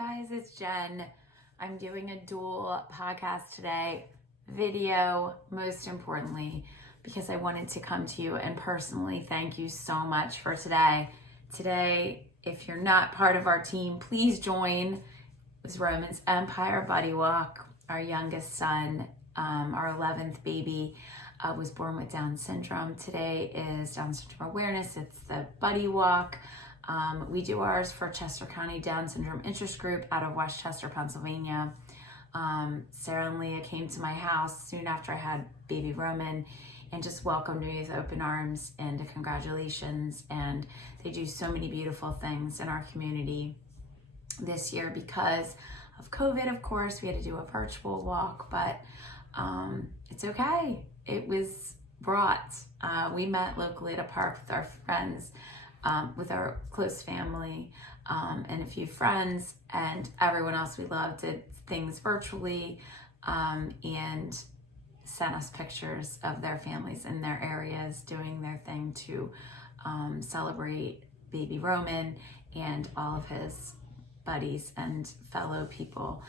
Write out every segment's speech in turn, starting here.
guys, it's Jen. I'm doing a dual podcast today, video most importantly, because I wanted to come to you and personally thank you so much for today. Today, if you're not part of our team, please join. It was Roman's Empire Buddy Walk. Our youngest son, our 11th baby, was born with Down syndrome. Today is Down syndrome awareness. It's the Buddy Walk. We do ours for Chester County Down Syndrome Interest Group out of Westchester, Pennsylvania. Sarah and Leah came to my house soon after I had baby Roman and just welcomed me with open arms and congratulations. And they do so many beautiful things in our community this year because of COVID, of course. We had to do a virtual walk, but it's okay. It was brought. We met locally at a park with our friends, with our close family, and a few friends, and everyone else we loved did things virtually, and sent us pictures of their families in their areas doing their thing to celebrate baby Roman and all of his buddies and fellow people.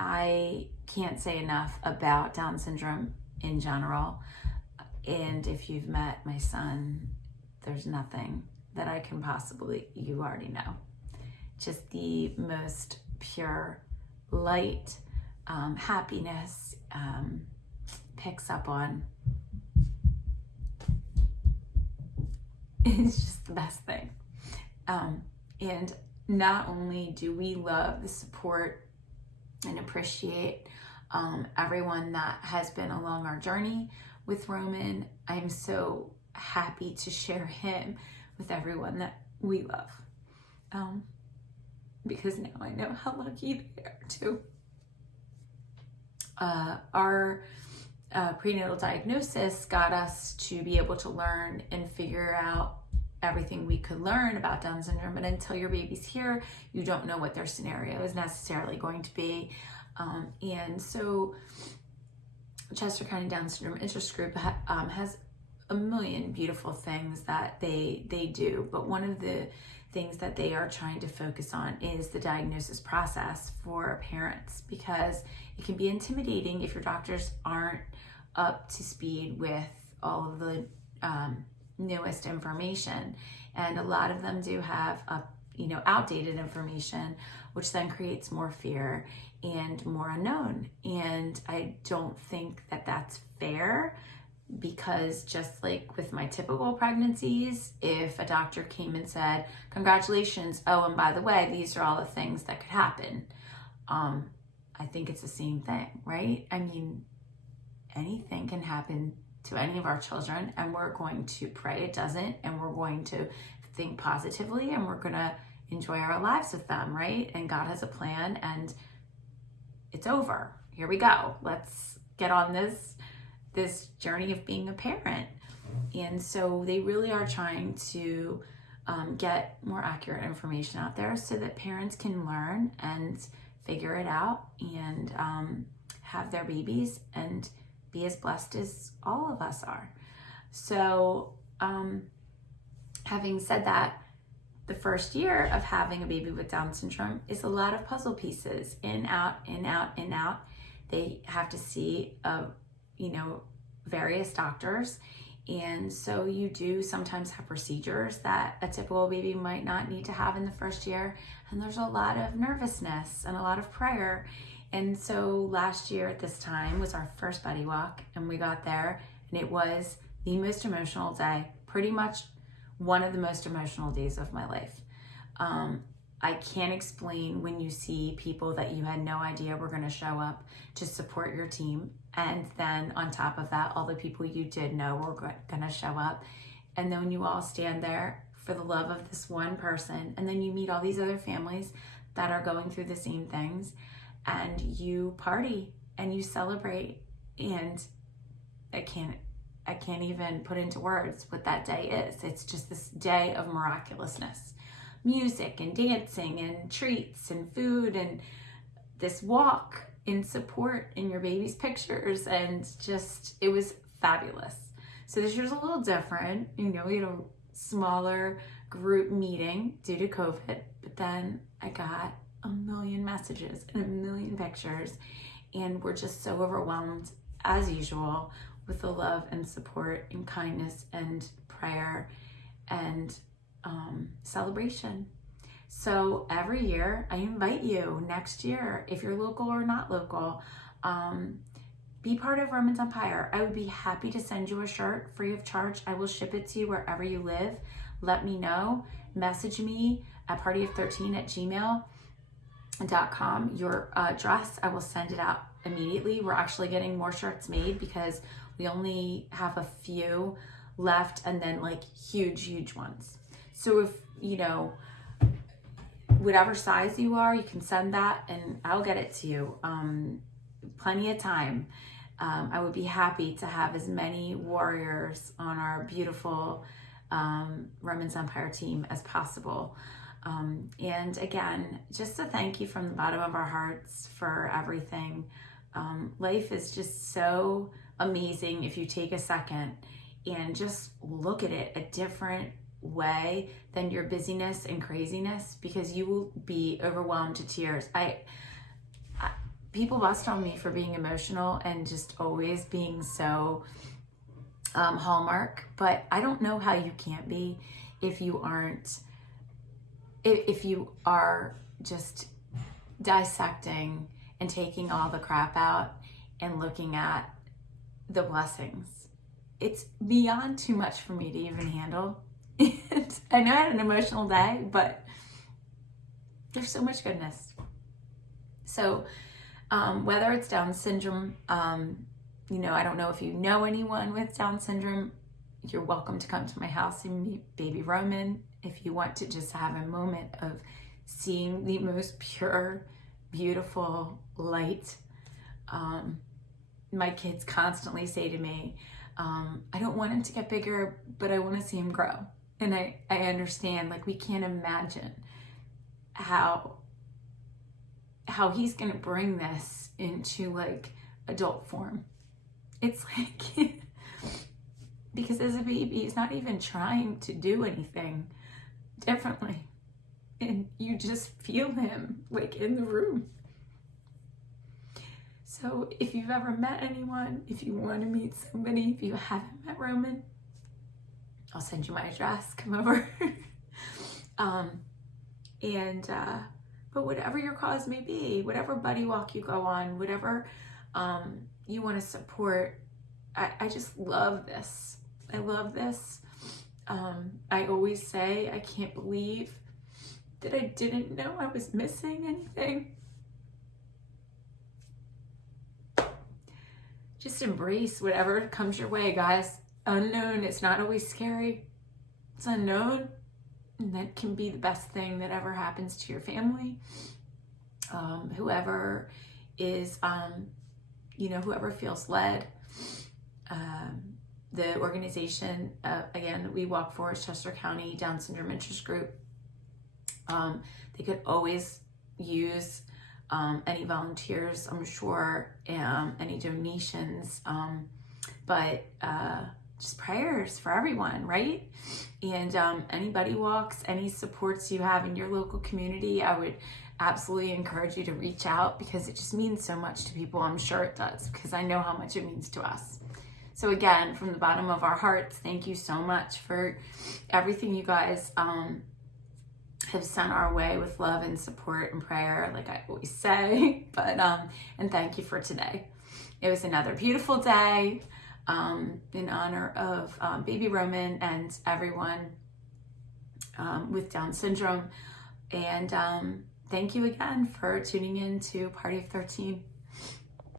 I can't say enough about Down syndrome in general, and if you've met my son, there's nothing that I can possibly, you already know. Just the most pure light, happiness, picks up on. It's just the best thing. And not only do we love the support and appreciate everyone that has been along our journey with Roman, I'm so happy to share him with everyone that we love, because now I know how lucky they are too. Our prenatal diagnosis got us to be able to learn and figure out everything we could learn about Down syndrome, but until your baby's here, you don't know what their scenario is necessarily going to be. And so Chester County Down Syndrome Interest Group has a million beautiful things that they do, but one of the things that they are trying to focus on is the diagnosis process for parents, because it can be intimidating if your doctors aren't up to speed with all of the newest information, and a lot of them do have outdated information, which then creates more fear and more unknown. And I don't think that that's fair, because just like with my typical pregnancies, if a doctor came and said, congratulations, oh, and by the way, these are all the things that could happen, I think it's the same thing, right? I mean, anything can happen to any of our children, and we're going to pray it doesn't, and we're going to think positively, and we're going to enjoy our lives with them, right? And God has a plan, and it's over. Here we go. Let's get on this journey of being a parent. And so they really are trying to get more accurate information out there so that parents can learn and figure it out and have their babies and be as blessed as all of us are. So having said that, the first year of having a baby with Down syndrome is a lot of puzzle pieces, in, out, in, out, in, out. They have to see various doctors. And so you do sometimes have procedures that a typical baby might not need to have in the first year. And there's a lot of nervousness and a lot of prayer. And so last year at this time was our first Buddy Walk, and we got there, and it was the most emotional day, pretty much one of the most emotional days of my life. I can't explain when you see people that you had no idea were going to show up to support your team. And then on top of that, all the people you did know were going to show up. And then when you all stand there for the love of this one person, and then you meet all these other families that are going through the same things, and you party and you celebrate. And I can't even put into words what that day is. It's just this day of miraculousness. Music and dancing and treats and food and this walk in support in your baby's pictures, and just, it was fabulous. So this year's a little different, smaller group meeting due to COVID, but then I got a million messages and a million pictures, and we're just so overwhelmed as usual with the love and support and kindness and prayer and celebration. So every year I invite you next year, if you're local or not local, be part of Romans Empire. I would be happy to send you a shirt free of charge. I will ship it to you wherever you live. Let me know. Message me at partyof13@gmail.com your address. I will send it out immediately. We're actually getting more shirts made because we only have a few left, and then like huge ones. So if whatever size you are, you can send that and I'll get it to you. Plenty of time. I would be happy to have as many warriors on our beautiful Romans Empire team as possible. And again, just a thank you from the bottom of our hearts for everything. Life is just so amazing if you take a second and just look at it a different way than your busyness and craziness, because you will be overwhelmed to tears. People bust on me for being emotional and just always being so Hallmark, but I don't know how you can't be if you are just dissecting and taking all the crap out and looking at the blessings. It's beyond too much for me to even handle. And I know I had an emotional day, but there's so much goodness. So whether it's Down syndrome, I don't know if you know anyone with Down syndrome, you're welcome to come to my house and meet baby Roman. If you want to just have a moment of seeing the most pure, beautiful light. My kids constantly say to me, I don't want him to get bigger, but I want to see him grow. And I understand, like, we can't imagine how he's going to bring this into like adult form. It's like, because as a baby, he's not even trying to do anything differently. And you just feel him like in the room. So if you've ever met anyone, if you want to meet somebody, if you haven't met Roman, I'll send you my address, come over. But whatever your cause may be, whatever buddy walk you go on, whatever you want to support, I just love this. I love this. I always say, I can't believe that I didn't know I was missing anything. Just embrace whatever comes your way, guys. Unknown, it's not always scary. It's unknown. And that can be the best thing that ever happens to your family. Whoever is, whoever feels led. The organization, again, that we walk for is Chester County Down Syndrome Interest Group. They could always use any volunteers, I'm sure, any donations, but just prayers for everyone, right? And any buddy walks, any supports you have in your local community, I would absolutely encourage you to reach out, because it just means so much to people. I'm sure it does, because I know how much it means to us. So again, from the bottom of our hearts, thank you so much for everything you guys have sent our way with love and support and prayer, like I always say. But and thank you for today. It was another beautiful day in honor of baby Roman and everyone with Down syndrome. And thank you again for tuning in to Party of 13.